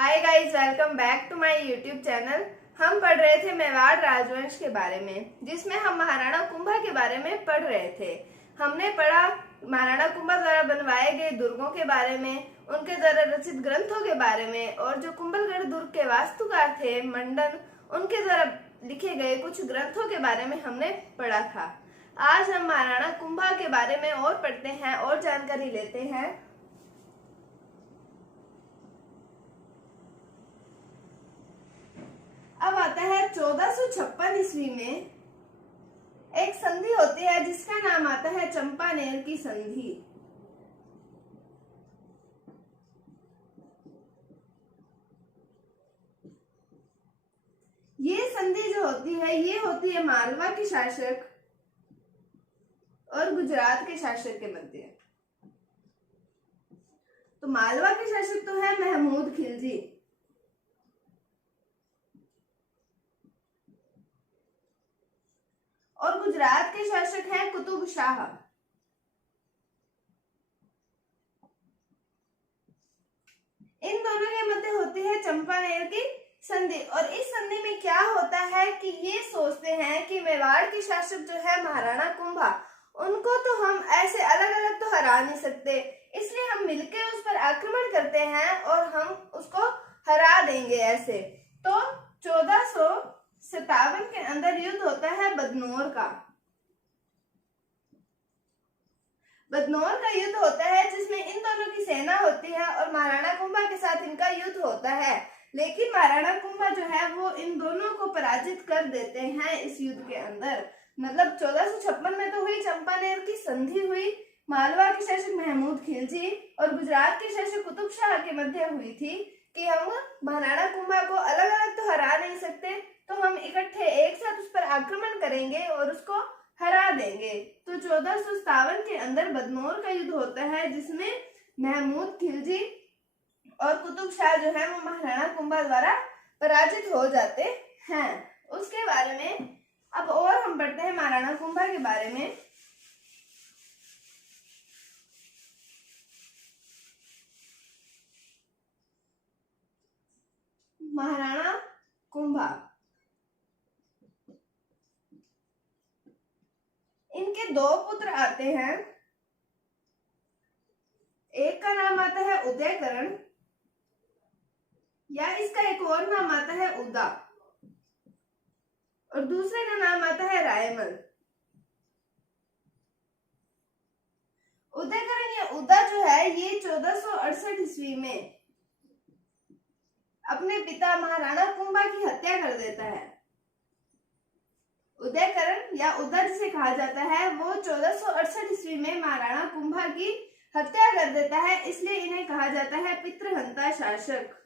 Hi guys, welcome back to my YouTube channel. हम पढ़ रहे थे मेवाड़ राजवंश के बारे में, जिसमें हम महाराणा कुंभा के बारे में पढ़ रहे थे। हमने पढ़ा महाराणा कुंभा द्वारा बनवाए गए दुर्गों के बारे में, उनके द्वारा रचित ग्रंथों के बारे में, और जो कुंभलगढ़ दुर्ग के वास्तुकार थे मंडन, उनके द्वारा लिखे गए कुछ ग्रंथों के बारे में हमने पढ़ा था। आज हम महाराणा कुंभा के बारे में और पढ़ते हैं और जानकारी लेते हैं। अब आता है 1456 ईस्वी में एक संधि होती है जिसका नाम आता है चंपानेर की संधि। ये संधि जो होती है ये होती है मालवा के शासक और गुजरात के शासक के मध्य। तो मालवा के शासक तो है महमूद खिलजी, और गुजरात के शासक हैं कुतुब शाह। इन दोनों के मध्य होती है चंपानेर की संधि। और इस संधि में क्या होता है कि ये सोचते हैं कि मेवाड़ के शासक जो है महाराणा कुंभा, उनको तो हम ऐसे अलग अलग तो हरा नहीं सकते, इसलिए हम मिलकर उस पर आक्रमण करते हैं और हम उसको हरा देंगे ऐसे। तो 1457 के अंदर युद्ध होता है बदनौर का। बदनौर का युद्ध होता है जिसमें इन दोनों की सेना होती है और महाराणा कुंभा के साथ इनका युद्ध होता है। लेकिन महाराणा कुंभा जो है वो इन दोनों को पराजित कर देते हैं इस युद्ध के अंदर। मतलब 1456 में तो हुई चंपानेर की संधि हुई, मालवा के शासक महमूद खिलजी और गुजरात के शासक कुतुब शाह के मध्य हुई थी कि हम महाराणा कुंभा को अलग अलग तो हरा नहीं सकते, तो हम इकट्ठे एक साथ उस पर आक्रमण करेंगे और उसको हरा देंगे। तो 1457 के अंदर बदनौर का युद्ध होता है जिसमें महमूद खिलजी और कुतुब शाह जो है वो महाराणा कुंभा द्वारा पराजित हो जाते हैं। उसके बारे में अब और हम पढ़ते हैं महाराणा कुंभा के बारे में। महाराणा कुंभा, इनके दो पुत्र आते हैं। एक का नाम आता है उदयकरण, या इसका एक और नाम आता है उदा, और दूसरे का नाम आता है रायमल। उदयकरण या उदा जो है ये 1468 ईस्वी में अपने पिता महाराणा कुंभा की हत्या कर देता है। उदयकरण या उदा जिसे कहा जाता है वो 1468 ईस्वी में महाराणा कुंभा की हत्या कर देता है, इसलिए इन्हें कहा जाता है पितृहंता शासक।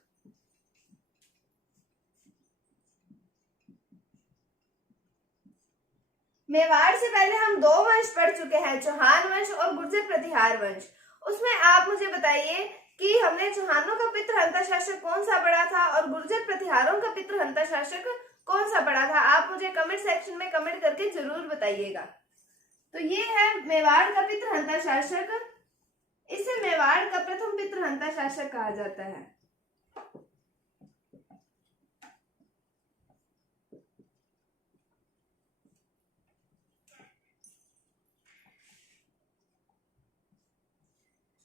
मेवाड़ से पहले हम दो वंश पढ़ चुके हैं, चौहान वंश और गुर्जर प्रतिहार वंश। उसमें आप मुझे बताइए कि हमने चौहानों का पितृहंता शासक कौन सा पढ़ा था और गुर्जर प्रतिहारों का पितृहंता शासक कौन सा पढ़ा था। आप मुझे कमेंट सेक्शन में कमेंट करके जरूर बताइएगा। तो ये है मेवाड़ का पितृहंता शासक, इसे मेवाड़ का प्रथम पितृहंता शासक कहा जाता है।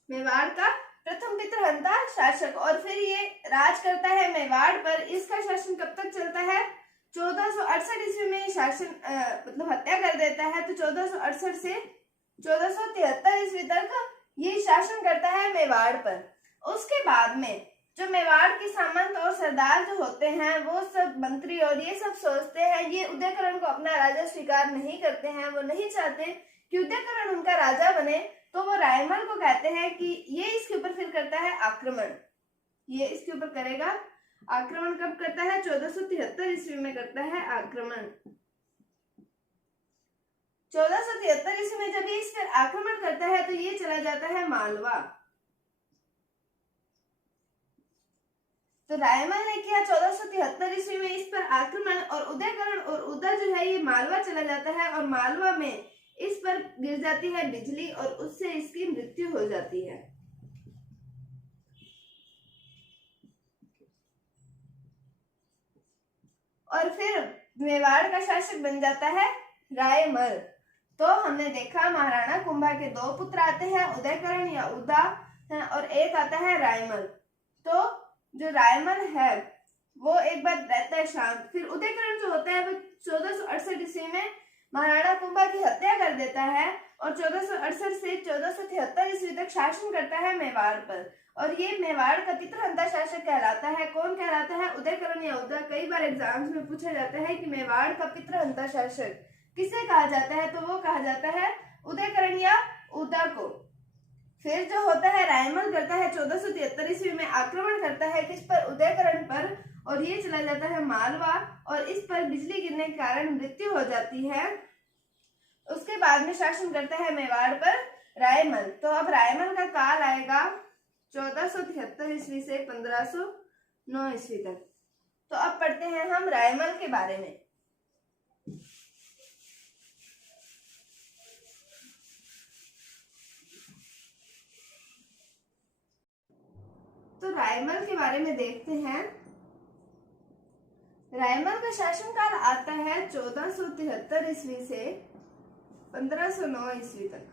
मेवाड़ का प्रथम पितृहंता शासक, और फिर ये राज करता है मेवाड़ पर। इसका शासन कब तक चलता है? 1468 ईस्वी में शासन मतलब हत्या कर देता है, तो 1468 से 1473 ईस्वी तक ये शासन करता है मेवाड़ पर। उसके बाद में जो मेवाड़ के सामंत और सरदार जो होते हैं वो सब मंत्री और ये सब सोचते हैं, ये उदयकरण को अपना राजा स्वीकार नहीं करते हैं, वो नहीं चाहते कि उदयकरण उनका राजा बने। तो वो रायमल को कहते हैं कि ये इसके ऊपर फिर करता है आक्रमण। ये इसके ऊपर करेगा आक्रमण। कब करता है? 1473 ईस्वी में करता है आक्रमण। 1473 ईस्वी में जब ये इस पर आक्रमण करता है तो ये चला जाता है मालवा। तो रायमल ने किया 1473 ईस्वी में इस पर आक्रमण, और उदयकरण और उदा जो है ये मालवा चला जाता है, और मालवा में इस पर गिर जाती है बिजली और उससे इसकी मृत्यु हो जाती है। और फिर मेवाड़ का शासक बन जाता है रायमल। तो हमने देखा महाराणा कुंभा के दो पुत्र आते हैं, उदयकरण या उदा है, और एक आता है रायमल। तो जो रायमल है वो एक बार रहता है शांत, फिर उदयकरण जो होता है वो 1468 ईस्वी में महाराणा कुंभा की हत्या कर देता है और 1468 से 1473 ईस्वी तक शासन करता है मेवाड़ पर। और ये मेवाड़ का पितृहंता शासक कहलाता है। कौन कहलाता है? उदयकरण या उदा। कई बार एग्जाम्स में पूछा जाता है कि मेवाड़ का पितृहंता शासक किसे कहा जाता है, तो वो कहा जाता है उदयकरण या उदा को। फिर जो होता है रायमल करता है 1473 ईस्वी में आक्रमण करता है किस पर? उदयकरण पर, और ये चला जाता है मालवा और इस पर बिजली गिरने के कारण मृत्यु हो जाती है। उसके बाद में शासन करता है मेवाड़ पर रायमल। तो अब रायमल का काल आएगा 1473 ईस्वी से 1509 ईस्वी तक। तो अब पढ़ते हैं हम रायमल के बारे में। तो रायमल के बारे में देखते हैं। रायमल का शासनकाल आता है 1473 ईस्वी से 1509 ईस्वी तक।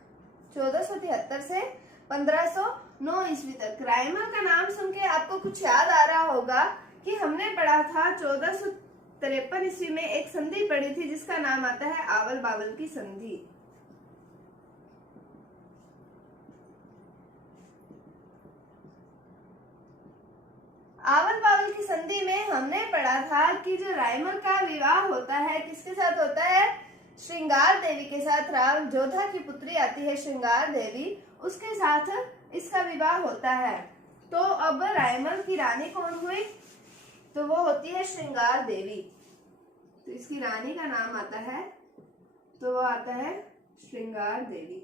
1473 से 1509 ईस्वी तक। रायमल का नाम सुन के आपको कुछ याद आ रहा होगा कि हमने पढ़ा था 1453 ईस्वी में एक संधि पढ़ी थी जिसका नाम आता है आवल बावल की संधि। आवल बावल की संधि में हमने पढ़ा था कि जो रायमल का विवाह होता है किसके साथ होता है? श्रृंगार देवी के साथ। राम जोधा की पुत्री आती है श्रृंगार देवी, उसके साथ इसका विवाह होता है। तो अब रायमल की रानी कौन हुई? तो वो होती है श्रृंगार देवी। तो इसकी रानी का नाम आता है, तो वो आता है श्रृंगार देवी।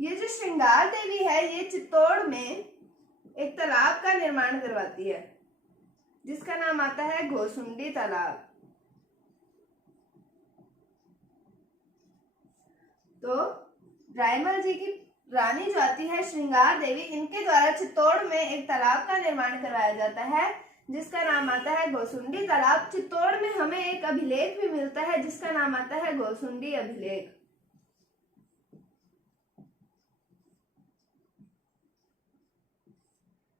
ये जो श्रृंगार देवी है ये चित्तौड़ में एक तालाब का निर्माण करवाती है जिसका नाम आता है घोसुंडी तालाब। तो रायमल जी की रानी जो आती है श्रृंगार देवी, इनके द्वारा चित्तौड़ में एक तालाब का निर्माण करवाया जाता है जिसका नाम आता है घोसुंडी तालाब। चित्तौड़ में हमें एक अभिलेख भी मिलता है जिसका नाम आता है घोसुंडी अभिलेख।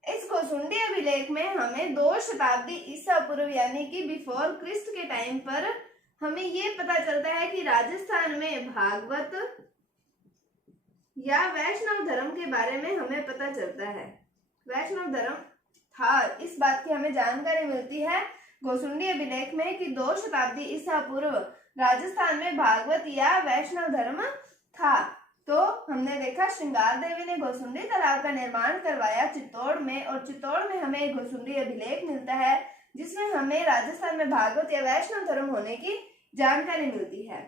इस घोसुंडी अभिलेख में हमें 2 शताब्दी ईसा पूर्व यानी कि बिफोर क्रिस्ट के टाइम पर हमें ये पता चलता है कि राजस्थान में भागवत या वैष्णव धर्म के बारे में हमें पता चलता है। वैष्णव धर्म था, इस बात की हमें जानकारी मिलती है घोसुंडी अभिलेख में कि 2 शताब्दी ईसा पूर्व राजस्थान में भागवत या वैष्णव धर्म था। तो हमने देखा श्रृंगार देवी ने घोसुंडी तालाब का निर्माण करवाया चित्तौड़ में, और चित्तौड़ में हमें एक घोसुंडी अभिलेख मिलता है जिसमें हमें राजस्थान में भागवत या वैष्णव धर्म होने की जानकारी मिलती है।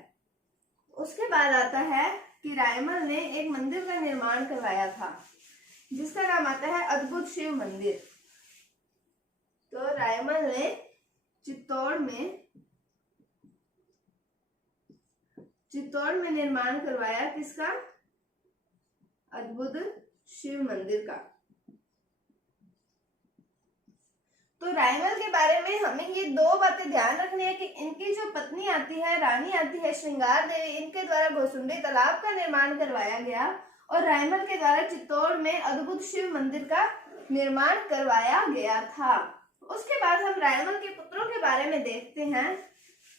उसके बाद आता है कि रायमल ने एक मंदिर का निर्माण करवाया था जिसका नाम आता है अद्भुत शिव मंदिर। तो रायमल ने चित्तौड़ में निर्माण करवाया किसका? अद्भुत शिव मंदिर का। तो रायमल के बारे में हमें ये 2 बातें ध्यान रखनी है कि इनकी जो पत्नी आती है, रानी आती है श्रृंगार देवी, इनके द्वारा घोसुंडी तालाब का निर्माण करवाया गया और रायमल के द्वारा चित्तौड़ में अद्भुत शिव मंदिर का निर्माण करवाया गया था। उसके बाद हम रायमल के पुत्रों के बारे में देखते हैं।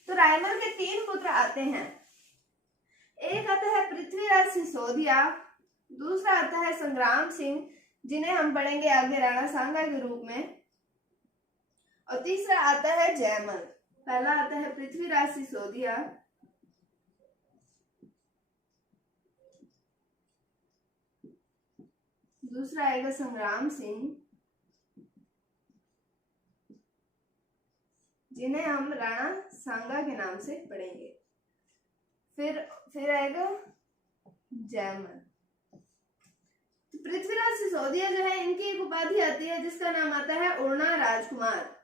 तो रायमल के 3 पुत्र आते हैं। एक आता है पृथ्वीराज सिसोदिया, दूसरा आता है संग्राम सिंह जिन्हें हम पढ़ेंगे आगे राणा सांगा के रूप में, और तीसरा आता है जयमल। पहला आता है पृथ्वीराज सिसोदिया, दूसरा आएगा संग्राम सिंह जिन्हें हम राणा सांगा के नाम से पढ़ेंगे, फिर आएगा जयमल। तो पृथ्वीराज सिसोदिया जो है इनकी एक उपाधि आती है जिसका नाम आता है उड़ना राजकुमार।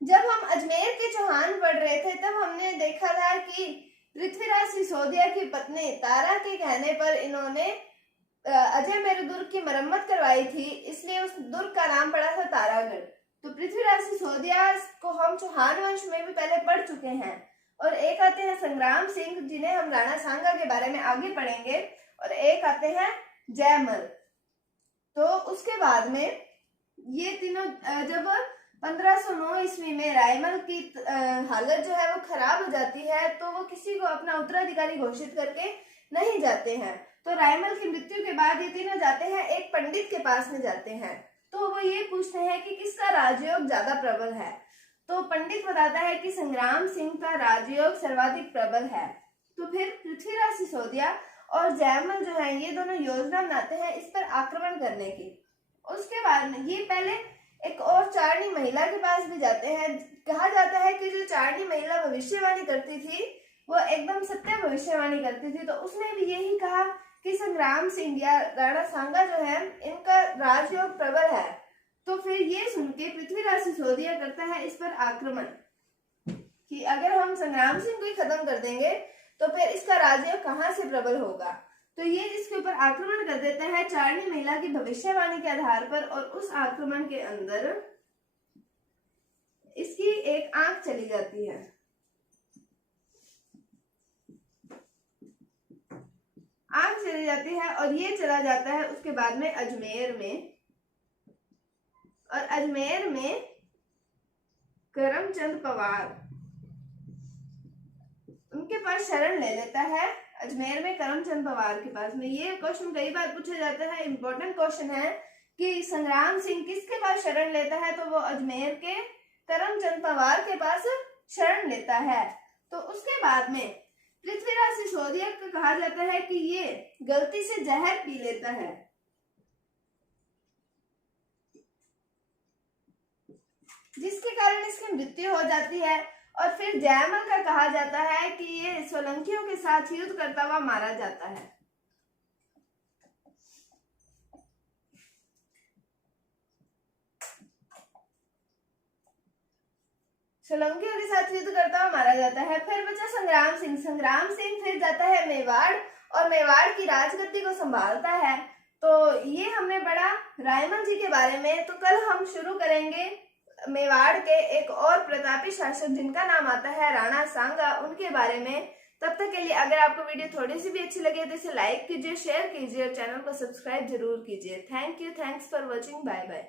जब हम अजमेर के चौहान पढ़ रहे थे तब हमने देखा था कि पृथ्वीराज सिसोदिया की पत्नी तारा के कहने पर इन्होंने अजय मेरे दुर्ग की मरम्मत करवाई थी, इसलिए उस दुर्ग का नाम पड़ा था तारागढ़। तो पृथ्वीराज सिसोदिया को हम चौहान वंश में भी पहले पढ़ चुके हैं। और एक आते हैं संग्राम सिंह, जिन्हें हम राणा सांगा के बारे में आगे पढ़ेंगे। और एक आते हैं जयमल। तो उसके बाद में ये तीनों जब 1509 ईस्वी में रायमल की हालत जो है वो खराब हो जाती है, तो वो किसी को अपना उत्तराधिकारी घोषित करके नहीं जाते हैं। तो रायमल की मृत्यु के बाद ये तीनों जाते हैं, एक पंडित के पास में जाते हैं। तो वो ये पूछते हैं कि किसका राजयोग ज्यादा प्रबल है। तो पंडित बताता है कि संग्राम सिंह का राजयोग सर्वाधिक प्रबल है। तो फिर पृथ्वीराज सिसोदिया और जयमल जो है ये दोनों योजना बनाते हैं इस पर आक्रमण करने की। उसके बाद में ये पहले एक और चारणी महिला के पास भी जाते हैं। कहा जाता है कि जो चारणी महिला भविष्यवाणी करती थी वो एकदम सत्य भविष्यवाणी करती थी। तो उसने भी यही कहा कि संग्राम सिंह या राणा सांगा जो है इनका राजयोग प्रबल है। तो फिर ये सुन के पृथ्वीराज सिसोदिया करता है इस पर आक्रमण कि अगर हम संग्राम सिंह को ही खत्म कर देंगे तो फिर इसका राजयोग कहाँ से प्रबल होगा। तो ये इसके ऊपर आक्रमण कर देता है चारणी महिला की भविष्यवाणी के आधार पर। और उस आक्रमण के अंदर इसकी एक आंख चली जाती है। आंख चली जाती है और ये चला जाता है उसके बाद में अजमेर में। और अजमेर में करमचंद पवार उनके पास शरण ले लेता है। अजमेर में करमचंद पवार के पास में। ये क्वेश्चन कई बार पूछा जाता है, इंपॉर्टेंट क्वेश्चन है कि संग्राम सिंह किसके पास शरण लेता है। तो वो अजमेर के करमचंद पवार के पास शरण लेता है। तो उसके बाद में पृथ्वीराज सिसोदिया को कहा जाता है कि ये गलती से जहर पी लेता है, जिसके कारण इसकी मृत्यु हो जाती है। और फिर जयमल का कहा जाता है कि ये सोलंकियों के साथ युद्ध करता हुआ मारा जाता है। सोलंकियों के साथ युद्ध करता हुआ मारा जाता है। फिर बचा संग्राम सिंह। संग्राम सिंह फिर जाता है मेवाड़ और मेवाड़ की राजगद्दी को संभालता है। तो ये हमने पढ़ा रायमल जी के बारे में। तो कल हम शुरू करेंगे मेवाड़ के एक और प्रतापी शासक जिनका नाम आता है राणा सांगा, उनके बारे में। तब तक के लिए अगर आपको वीडियो थोड़ी सी भी अच्छी लगे तो इसे लाइक कीजिए, शेयर कीजिए और चैनल को सब्सक्राइब जरूर कीजिए। Thank you, thanks for watching, bye bye.